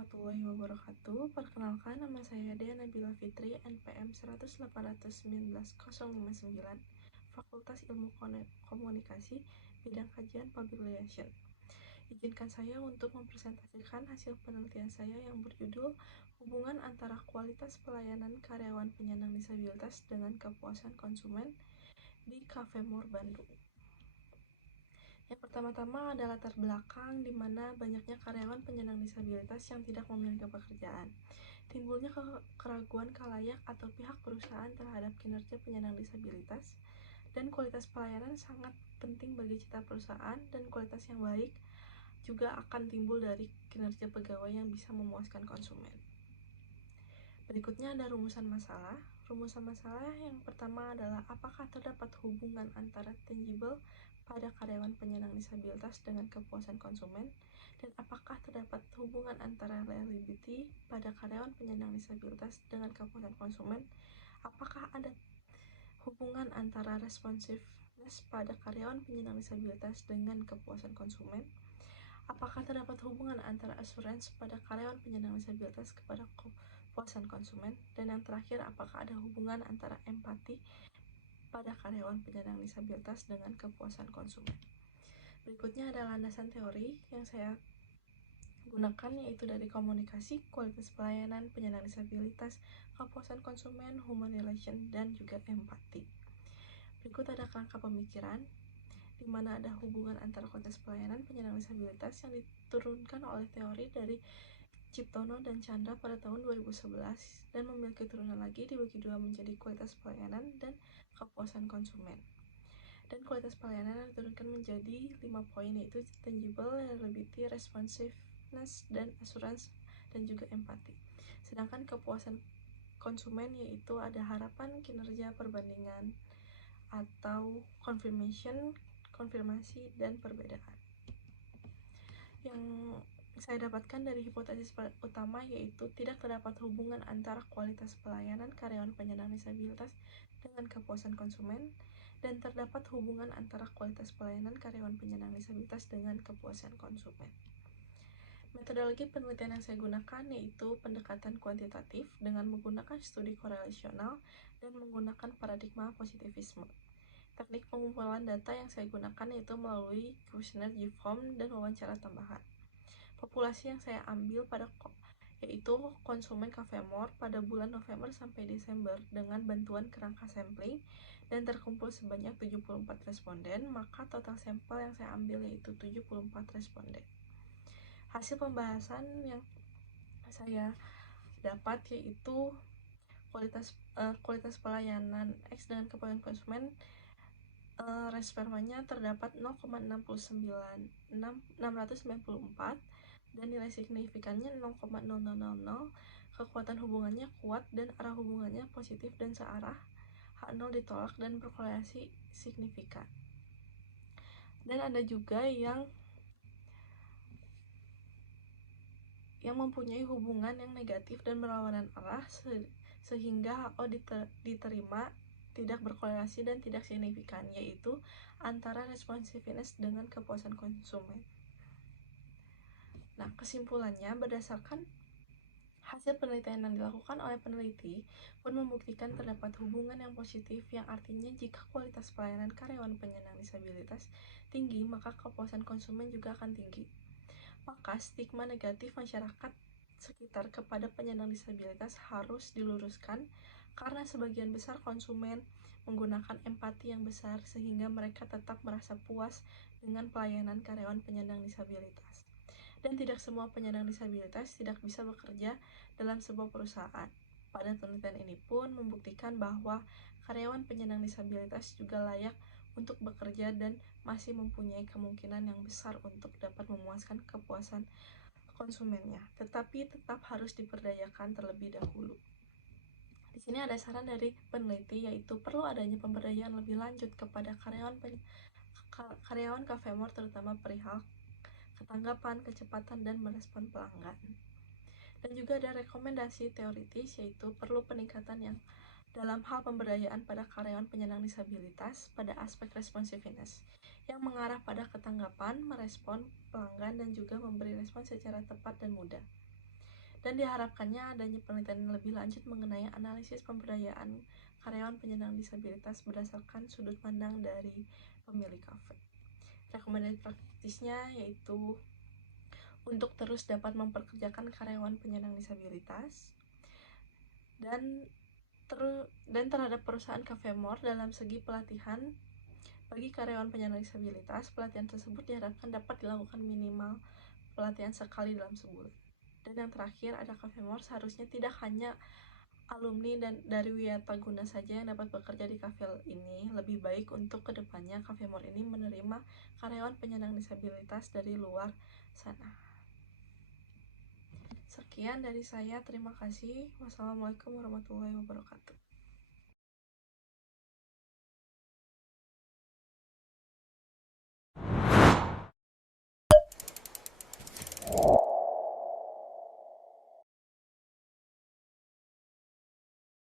warahmatullahi wabarakatuh. Perkenalkan, nama saya Dea Nabila Fitri, NPM 10819-059, Fakultas Ilmu Komunikasi, Bidang Kajian Public Relation. Izinkan saya untuk mempresentasikan hasil penelitian saya yang berjudul Hubungan antara kualitas pelayanan karyawan penyandang disabilitas dengan kepuasan konsumen di Cafe More Bandung. Yang pertama-tama ada latar belakang di mana banyaknya karyawan penyandang disabilitas yang tidak memiliki pekerjaan. Timbulnya keraguan khalayak atau pihak perusahaan terhadap kinerja penyandang disabilitas, dan kualitas pelayanan sangat penting bagi citra perusahaan, dan kualitas yang baik juga akan timbul dari kinerja pegawai yang bisa memuaskan konsumen. Berikutnya ada rumusan masalah. Rumusan masalah yang pertama adalah apakah terdapat hubungan antara tangible pada karyawan penyandang disabilitas dengan kepuasan konsumen, dan apakah terdapat hubungan antara reliability pada karyawan penyandang disabilitas dengan kepuasan konsumen, apakah ada hubungan antara responsiveness pada karyawan penyandang disabilitas dengan kepuasan konsumen, apakah terdapat hubungan antara assurance pada karyawan penyandang disabilitas kepada kepuasan konsumen, dan yang terakhir, apakah ada hubungan antara empati pada karyawan penyandang disabilitas dengan kepuasan konsumen. Berikutnya ada landasan teori yang saya gunakan, yaitu dari komunikasi, kualitas pelayanan penyandang disabilitas, kepuasan konsumen, human relation, dan juga empati. Berikut ada kerangka pemikiran, di mana ada hubungan antara kualitas pelayanan penyandang disabilitas yang diturunkan oleh teori dari Ciptono dan Chandra pada tahun 2011, dan memiliki turunan lagi dibagi dua menjadi kualitas pelayanan dan kepuasan konsumen. Dan kualitas pelayanan diturunkan menjadi 5 poin, yaitu tangible, reliability, responsiveness, dan assurance, dan juga empati. Sedangkan kepuasan konsumen yaitu ada harapan, kinerja, perbandingan, atau konfirmasi, dan perbedaan. Yang saya dapatkan dari hipotesis utama yaitu tidak terdapat hubungan antara kualitas pelayanan karyawan penyandang disabilitas dengan kepuasan konsumen, dan terdapat hubungan antara kualitas pelayanan karyawan penyandang disabilitas dengan kepuasan konsumen. Metodologi penelitian yang saya gunakan yaitu pendekatan kuantitatif dengan menggunakan studi korelasional dan menggunakan paradigma positivisme. Teknik pengumpulan data yang saya gunakan yaitu melalui kuesioner GFORM dan wawancara tambahan. Populasi yang saya ambil yaitu konsumen Cafe More pada bulan November sampai Desember dengan bantuan kerangka sampling, dan terkumpul sebanyak 74 responden, maka total sampel yang saya ambil yaitu 74 responden. Hasil pembahasan yang saya dapat yaitu kualitas pelayanan X dengan kepuasan konsumen, respermanya terdapat 0,694, dan nilai signifikannya 0,0000, kekuatan hubungannya kuat dan arah hubungannya positif dan searah, H0 ditolak dan berkorelasi signifikan. Dan ada juga yang mempunyai hubungan yang negatif dan berlawanan arah, sehingga HO diterima tidak berkorelasi dan tidak signifikan, yaitu antara responsiveness dengan kepuasan konsumen. Nah, kesimpulannya, berdasarkan hasil penelitian yang dilakukan oleh peneliti pun membuktikan terdapat hubungan yang positif, yang artinya jika kualitas pelayanan karyawan penyandang disabilitas tinggi, maka kepuasan konsumen juga akan tinggi. Maka stigma negatif masyarakat sekitar kepada penyandang disabilitas harus diluruskan, karena sebagian besar konsumen menggunakan empati yang besar sehingga mereka tetap merasa puas dengan pelayanan karyawan penyandang disabilitas. Dan tidak semua penyandang disabilitas tidak bisa bekerja dalam sebuah perusahaan. Pada penelitian ini pun membuktikan bahwa karyawan penyandang disabilitas juga layak untuk bekerja dan masih mempunyai kemungkinan yang besar untuk dapat memuaskan kepuasan konsumennya, tetapi tetap harus diberdayakan terlebih dahulu. Di sini ada saran dari peneliti, yaitu perlu adanya pemberdayaan lebih lanjut kepada karyawan Cafe More, terutama perihal ketanggapan, kecepatan, dan merespon pelanggan. Dan juga ada rekomendasi teoritis, yaitu perlu peningkatan yang dalam hal pemberdayaan pada karyawan penyandang disabilitas pada aspek responsiveness, yang mengarah pada ketanggapan, merespon pelanggan, dan juga memberi respon secara tepat dan mudah. dan diharapkannya adanya penelitian lebih lanjut mengenai analisis pemberdayaan karyawan penyandang disabilitas berdasarkan sudut pandang dari pemilik kafe. Rekomendasi praktisnya yaitu untuk terus dapat memperkerjakan karyawan penyandang disabilitas dan terhadap perusahaan Cafe More dalam segi pelatihan bagi karyawan penyandang disabilitas. Pelatihan tersebut diharapkan dapat dilakukan minimal pelatihan sekali dalam sebulan. Dan yang terakhir, ada Cafe More seharusnya tidak hanya alumni dan dari Wiataguna saja yang dapat bekerja di kafe ini. Lebih baik untuk kedepannya Cafe More ini menerima karyawan penyandang disabilitas dari luar sana. Sekian dari saya, terima kasih. Wassalamualaikum warahmatullahi wabarakatuh.